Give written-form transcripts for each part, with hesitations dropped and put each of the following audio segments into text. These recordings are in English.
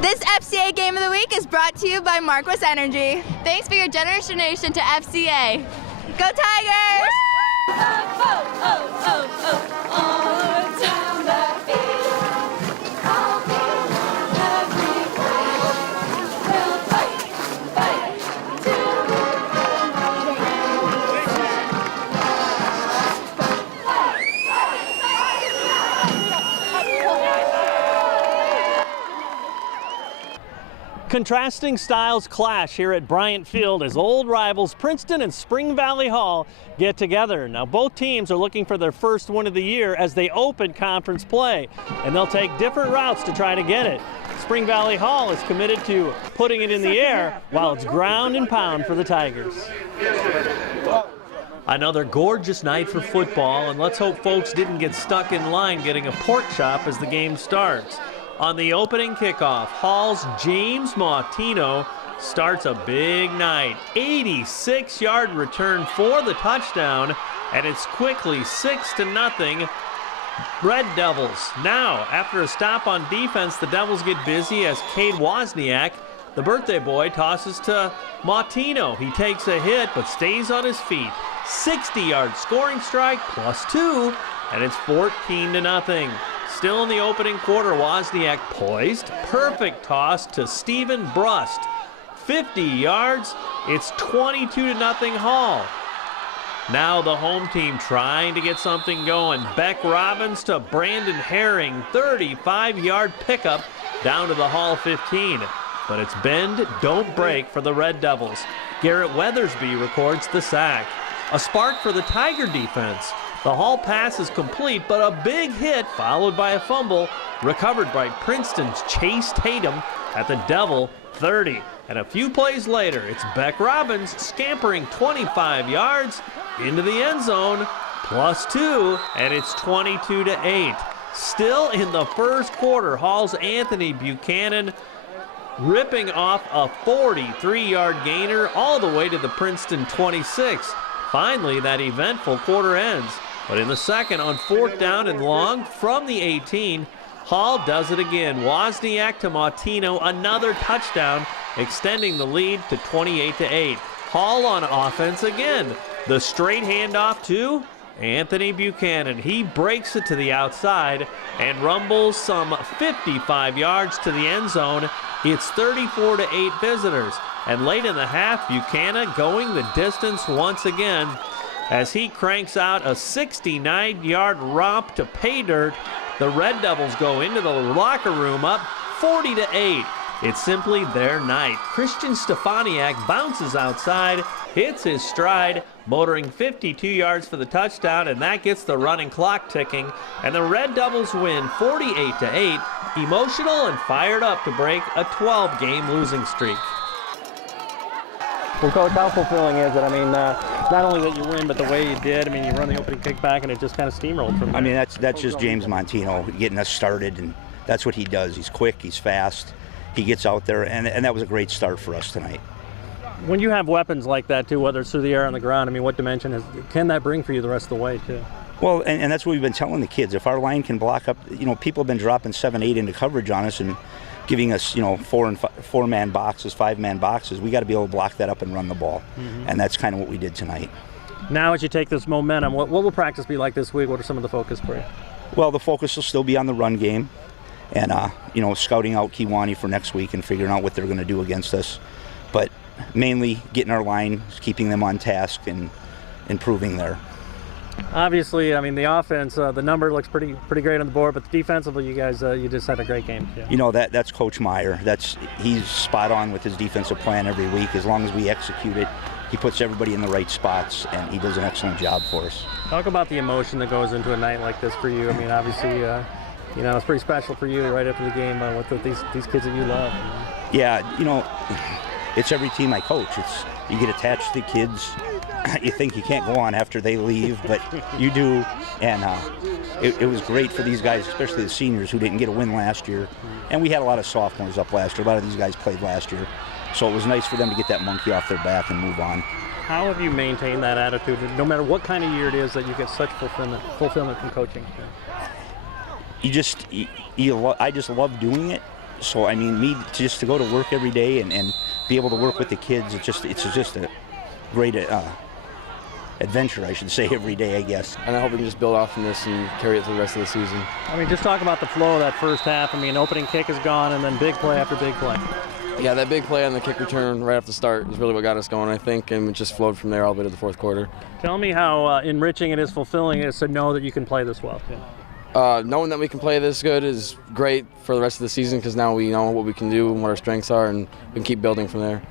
This FCA Game of the Week is brought to you by Marquis Energy. Thanks for your generous donation to FCA. Go Tigers! Contrasting styles clash here at Bryant Field as old rivals Princeton and Spring Valley Hall get together. Now both teams are looking for their first win of the year as they open conference play, and they'll take different routes to try to get it. Spring Valley Hall is committed to putting it in the air while it's ground and pound for the Tigers. Another gorgeous night for football, and let's hope folks didn't get stuck in line getting a pork chop as the game starts. On the opening kickoff, Hall's James Martino starts a big night. 86-yard return for the touchdown, and it's quickly 6-0 Red Devils. Now, after a stop on defense, the Devils get busy as Cade Wozniak, the birthday boy, tosses to Martino. He takes a hit but stays on his feet. 60-yard scoring strike +2, and it's 14-0. Still in the opening quarter, Wozniak poised. Perfect toss to Stephen Brust. 50 yards. It's 22-0 Hall. Now the home team trying to get something going. Beck Robbins to Brandon Herring. 35-yard pickup down to the Hall 15. But it's bend, don't break for the Red Devils. Garrett Weathersby records the sack. A spark for the Tiger defense. The Hall pass is complete, but a big hit followed by a fumble recovered by Princeton's Chase Tatum at the Devil 30. And a few plays later, it's Beck Robbins scampering 25 yards into the end zone, +2, and it's 22-8. Still in the first quarter, Hall's Anthony Buchanan ripping off a 43-yard gainer all the way to the Princeton 26. Finally, that eventful quarter ends. But in the second, on 4th down and long from the 18, Hall does it again. Wozniak to Martino, another touchdown, extending the lead to 28-8. Hall on offense again. The straight handoff to Anthony Buchanan. He breaks it to the outside and rumbles some 55 yards to the end zone. It's 34-8 visitors. And late in the half, Buchanan going the distance once again as he cranks out a 69-yard romp to pay dirt. The Red Devils go into the locker room up 40-8. It's simply their night. Christian Stefaniak bounces outside, hits his stride, motoring 52 yards for the touchdown, and that gets the running clock ticking. And the Red Devils win 48-8, emotional and fired up to break a 12-game losing streak. Well, Coach, how fulfilling is it? I mean, not only that you win, but the way you did. I mean, you run the opening kickback, and it just kind of steamrolled from there. I mean, that's just James Martino getting us started, and that's what he does. He's quick, he's fast, he gets out there, and that was a great start for us tonight. When you have weapons like that, too, whether it's through the air or on the ground, I mean, what dimension can that bring for you the rest of the way, too? Well, and that's what we've been telling the kids. If our line can block up, people have been dropping 7-8 into coverage on us and giving us, 4-man boxes, 5-man boxes. We got to be able to block that up and run the ball. And that's kind of what we did tonight. Now as you take this momentum, what will practice be like this week? What are some of the focus for you? Well, the focus will still be on the run game and, scouting out Kiwani for next week and figuring out what they're going to do against us. But mainly getting our line, keeping them on task and improving there. Obviously, I mean, the offense, the number looks pretty great on the board, but defensively, you guys, you just had a great game. Yeah. That's Coach Meyer. He's spot on with his defensive plan every week. As long as we execute it, he puts everybody in the right spots, and he does an excellent job for us. Talk about the emotion that goes into a night like this for you. I mean, obviously, it's pretty special for you right after the game with these kids that you love. Yeah, it's every team I coach. You get attached to the kids. You think you can't go on after they leave, but you do. And it was great for these guys, especially the seniors who didn't get a win last year. And we had a lot of sophomores up last year. A lot of these guys played last year. So it was nice for them to get that monkey off their back and move on. How have you maintained that attitude, no matter what kind of year it is, that you get such fulfillment from coaching? I just love doing it. So I mean, just to go to work every day and be able to work with the kids, it's just a great adventure, I should say, every day, I guess. And I hope we can just build off from this and carry it through the rest of the season. I mean, just talk about the flow of that first half. I mean, opening kick is gone, and then big play after big play. Yeah, that big play on the kick return right off the start is really what got us going, I think, and it just flowed from there all the way to the fourth quarter. Tell me how enriching it is, fulfilling it is to know that you can play this well. Knowing that we can play this good is great for the rest of the season because now we know what we can do and what our strengths are, and we can keep building from there.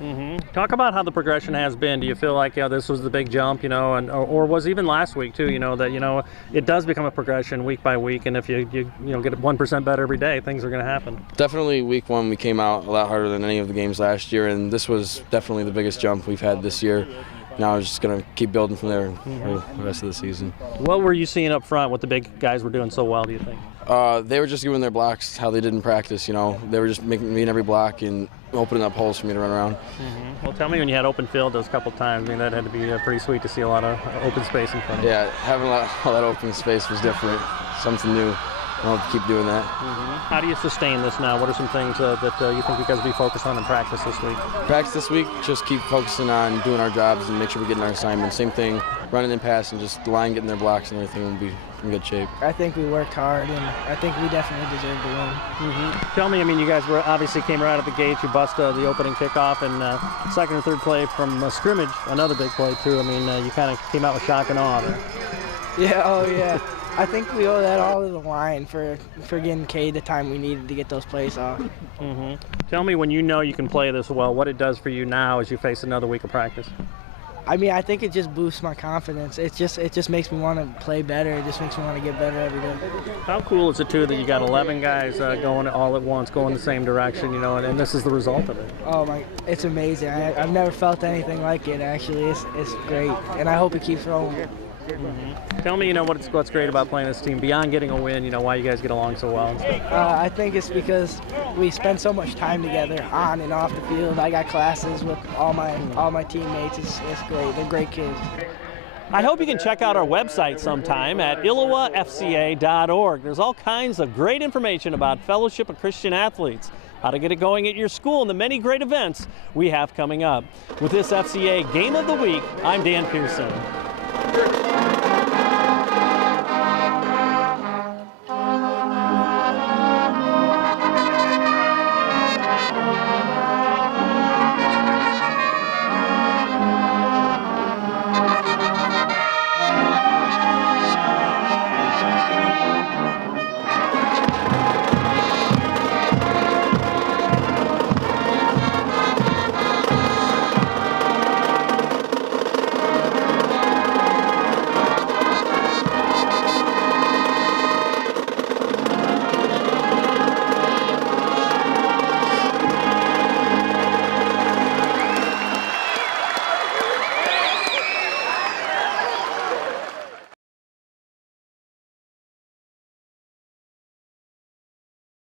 Talk about how the progression has been. Do you feel like this was the big jump, and or was even last week too? That it does become a progression week by week, and if you get 1% better every day, things are going to happen. Definitely, week one we came out a lot harder than any of the games last year, and this was definitely the biggest jump we've had this year. Now we're just going to keep building from there for the rest of the season. What were you seeing up front? What the big guys were doing so well, do you think? They were just doing their blocks how they did in practice. They were just making me in every block and opening up holes for me to run around. Well, tell me, when you had open field those couple times, I mean, that had to be pretty sweet to see a lot of open space in front of you. Yeah, having all that open space was different, something new. I hope to keep doing that. How do you sustain this now? What are some things that you think you guys will be focused on in practice this week? Practice this week, just keep focusing on doing our jobs and make sure we're getting our assignments. Same thing, running and passing, just the line getting their blocks and everything will be in good shape. I think we worked hard, and I think we definitely deserve to win. Tell me, I mean, you guys obviously came right out of the gate. You bust the opening kickoff, and second or third play from scrimmage, another big play too. I mean, you kind of came out with shock and awe there. Yeah, oh yeah. I think we owe that all to the line for getting K the time we needed to get those plays off. Tell me, when you know you can play this well, what it does for you now as you face another week of practice. I mean, I think it just boosts my confidence. It just makes me want to play better. It just makes me want to get better every day. How cool is it too that you got 11 guys going all at once, going the same direction, and this is the result of it? Oh my, it's amazing. I've never felt anything like it. Actually, it's great, and I hope it keeps rolling. Tell me, what's great about playing this team beyond getting a win. Why you guys get along so well and stuff. I think it's because we spend so much time together on and off the field. I got classes with all my teammates. It's great. They're great kids. I hope you can check out our website sometime at ILLOWAFCA.org. There's all kinds of great information about Fellowship of Christian Athletes, how to get it going at your school, and the many great events we have coming up. With this FCA Game of the Week, I'm Dan Pearson.